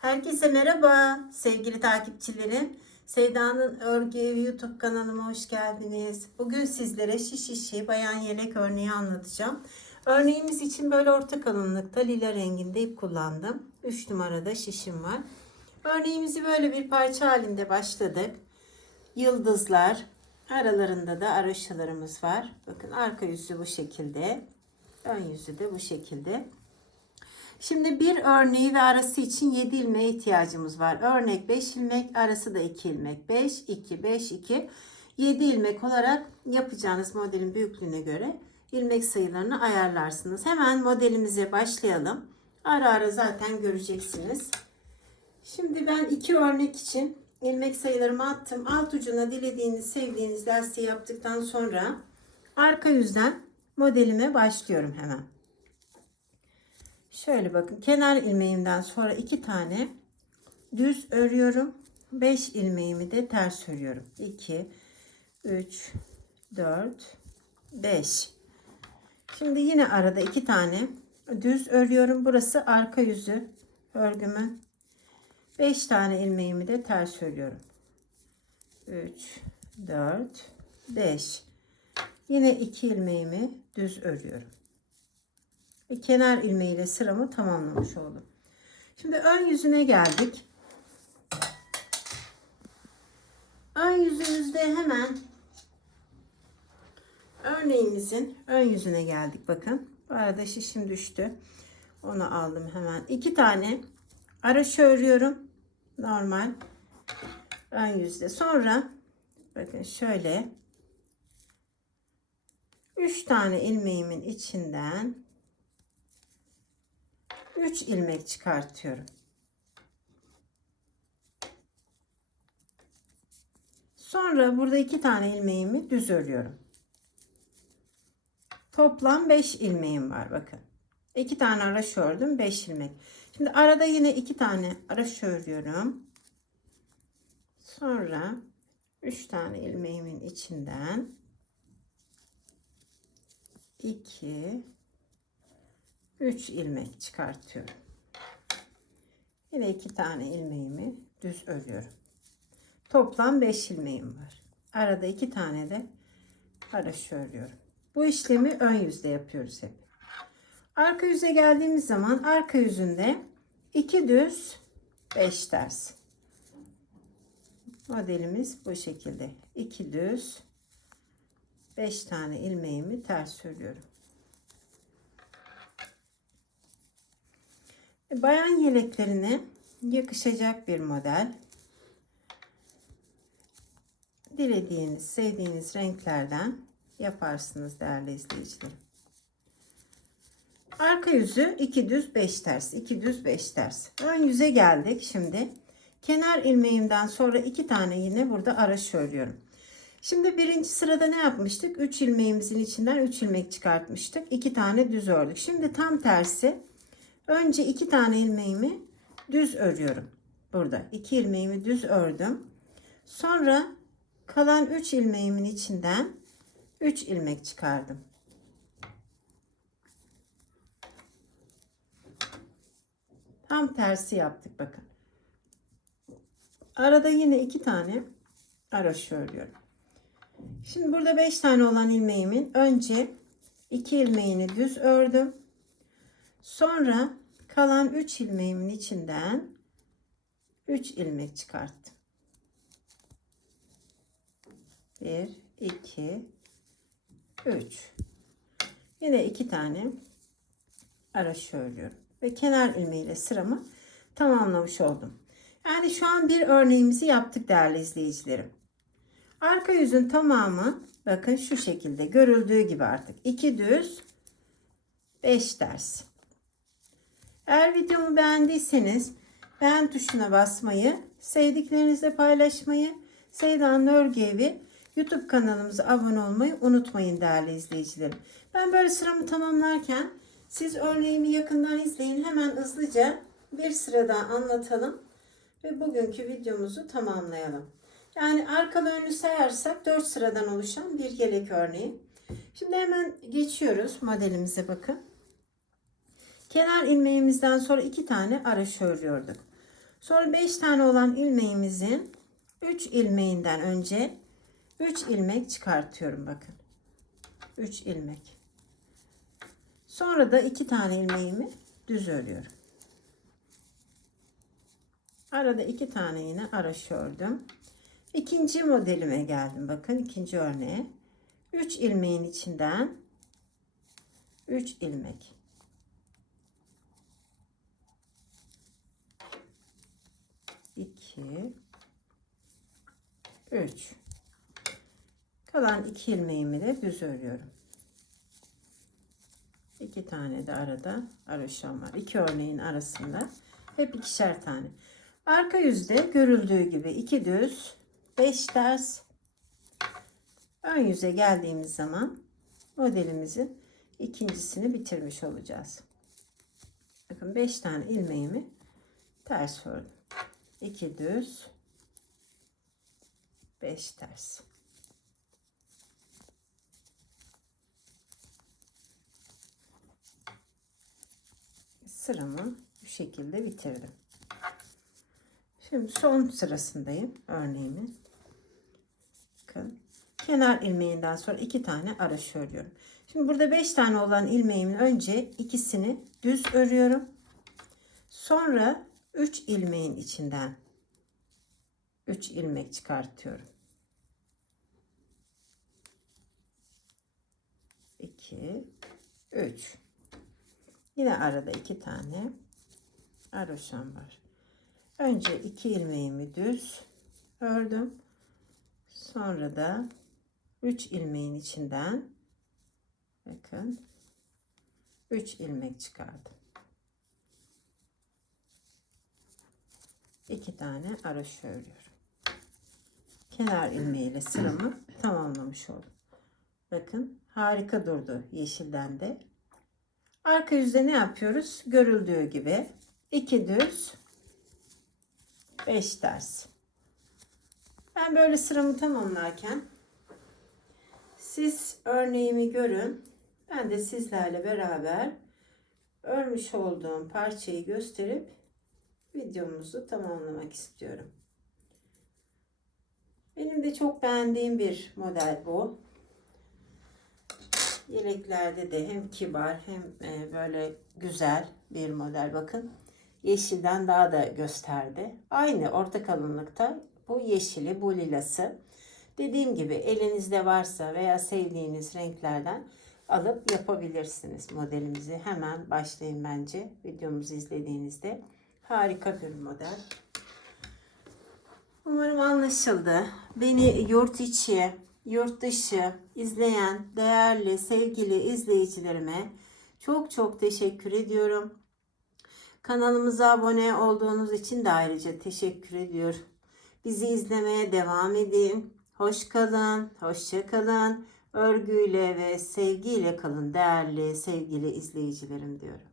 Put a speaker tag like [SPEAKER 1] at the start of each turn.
[SPEAKER 1] Herkese merhaba sevgili takipçilerim. Sevda'nın Örgü YouTube kanalıma hoş geldiniz. Bugün sizlere şiş işi bayan yelek örneği anlatacağım. Örneğimiz için böyle orta kalınlıkta lila renginde ip kullandım. 3 numarada şişim var. Örneğimizi böyle bir parça halinde başladık. Yıldızlar, aralarında da araşalarımız var. Bakın arka yüzü bu şekilde. Ön yüzü de bu şekilde. Şimdi bir örneği ve arası için 7 ilmeğe ihtiyacımız var. Örnek 5 ilmek, arası da 2 ilmek. 5, 2, 5, 2. 7 ilmek olarak yapacağınız modelin büyüklüğüne göre ilmek sayılarını ayarlarsınız. Hemen modelimize başlayalım. Ara ara zaten göreceksiniz. Şimdi ben iki örnek için ilmek sayılarımı attım. Alt ucuna dilediğiniz, sevdiğiniz lastiği yaptıktan sonra arka yüzden modelime başlıyorum hemen. Şöyle bakın kenar ilmeğimden sonra iki tane düz örüyorum. 5 ilmeğimi de ters örüyorum. 2 3 4 5 Şimdi yine arada iki tane düz örüyorum. Burası arka yüzü örgümün. 5 tane ilmeğimi de ters örüyorum. 3 4 5 Yine iki ilmeğimi düz örüyorum ve kenar ilmeğiyle sıramı tamamlamış oldum. Şimdi ön yüzüne geldik. Ön yüzümüzde hemen örneğimizin ön yüzüne geldik. Bakın bu arada şişim düştü. Onu aldım hemen. iki tane araşı örüyorum. Normal ön yüzde. Sonra bakın şöyle 3 tane ilmeğimin içinden 3 ilmek çıkartıyorum. Sonra burada iki tane ilmeğimi düz örüyorum. Toplam 5 ilmeğim var bakın. 2 tane araş ördüm 5 ilmek. Şimdi arada yine 2 tane araş örüyorum. Sonra 3 tane ilmeğimin içinden 2 3 ilmek çıkartıyorum. Yine iki tane ilmeğimi düz örüyorum. Toplam 5 ilmeğim var. Arada iki tane de haraşo örüyorum. Bu işlemi ön yüzde yapıyoruz hep. Arka yüze geldiğimiz zaman arka yüzünde 2 düz 5 ters. Modelimiz bu şekilde. 2 düz 5 tane ilmeğimi ters örüyorum. Bayan yeleklerine yakışacak bir model. Dilediğiniz, sevdiğiniz renklerden yaparsınız değerli izleyicilerim. Arka yüzü 2 düz 5 ters, 2 düz 5 ters. Ön yüze geldik şimdi. Kenar ilmeğimden sonra 2 tane yine burada araş örüyorum. Şimdi birinci sırada ne yapmıştık? 3 ilmeğimizin içinden 3 ilmek çıkartmıştık. 2 tane düz ördük. Şimdi tam tersi Önce iki tane ilmeğimi düz örüyorum. Burada iki ilmeğimi düz ördüm. Sonra kalan üç ilmeğimin içinden üç ilmek çıkardım. Tam tersi yaptık bakın. Arada yine iki tane araş örüyorum. Şimdi burada beş tane olan ilmeğimin önce iki ilmeğini düz ördüm. Sonra kalan 3 ilmeğimin içinden 3 ilmek çıkarttım. 1 2 3 Yine iki tane araş örüyorum ve kenar ilmeğiyle sıramı tamamlamış oldum. Yani şu an bir örneğimizi yaptık değerli izleyicilerim. Arka yüzün tamamı bakın şu şekilde görüldüğü gibi artık iki düz 5 ters. Eğer videomu beğendiyseniz beğen tuşuna basmayı, sevdiklerinizle paylaşmayı, Seydan Örgü Evi YouTube kanalımıza abone olmayı unutmayın değerli izleyicilerim. Ben böyle sıramı tamamlarken siz örneğimi yakından izleyin. Hemen hızlıca bir sırada anlatalım ve bugünkü videomuzu tamamlayalım. Yani arkalı önlü sayarsak 4 sıradan oluşan bir yelek örneği. Şimdi hemen geçiyoruz modelimize bakın. Kenar ilmeğimizden sonra iki tane araş örüyorduk. Sonra 5 tane olan ilmeğimizin 3 ilmeğinden önce 3 ilmek çıkartıyorum bakın. 3 ilmek. Sonra da 2 tane ilmeğimi düz örüyorum. Arada 2 tane yine araş ördüm. İkinci modelime geldim. Bakın ikinci örneğe. 3 ilmeğin içinden 3 ilmek. İki, üç. Kalan iki ilmeğimi de düz örüyorum. İki tane de arada araşam var. İki örneğin arasında hep ikişer tane. Arka yüzde görüldüğü gibi iki düz, beş ters. Ön yüze geldiğimiz zaman modelimizin ikincisini bitirmiş olacağız. Bakın beş tane ilmeğimi ters ördüm. 2 düz 5 ters. Sıramı bu şekilde bitirdim. Şimdi son sırasındayım örneğimin. Bakın kenar ilmeğinden sonra iki tane araş örüyorum. Şimdi burada 5 tane olan ilmeğimin önce ikisini düz örüyorum. Sonra 3 ilmeğin içinden 3 ilmek çıkartıyorum. 2 3 Yine arada iki tane aroşan var. Önce iki ilmeğimi düz ördüm. Sonra da 3 ilmeğin içinden bakın 3 ilmek çıkardım. İki tane araş örüyorum. Kenar ilmeğiyle sıramı tamamlamış oldum. Bakın harika durdu yeşilden de. Arka yüzde ne yapıyoruz? Görüldüğü gibi iki düz, beş ters. Ben böyle sıramı tamamlarken siz örneğimi görün. Ben de sizlerle beraber örmüş olduğum parçayı gösterip videomuzu tamamlamak istiyorum. Benim de çok beğendiğim bir model bu. Yeleklerde de hem kibar hem e, böyle güzel bir model bakın. Yeşilden daha da gösterdi. Aynı orta kalınlıkta bu yeşili, bu lilası. Dediğim gibi elinizde varsa veya sevdiğiniz renklerden alıp yapabilirsiniz modelimizi. Hemen başlayın bence videomuzu izlediğinizde. Harika bir model. Umarım anlaşıldı. Beni yurt içi, yurt dışı izleyen değerli, sevgili izleyicilerime çok çok teşekkür ediyorum. Kanalımıza abone olduğunuz için de ayrıca teşekkür ediyorum. Bizi izlemeye devam edin. Hoş kalın, hoşça kalın. Örgüyle ve sevgiyle kalın değerli sevgili izleyicilerim diyorum.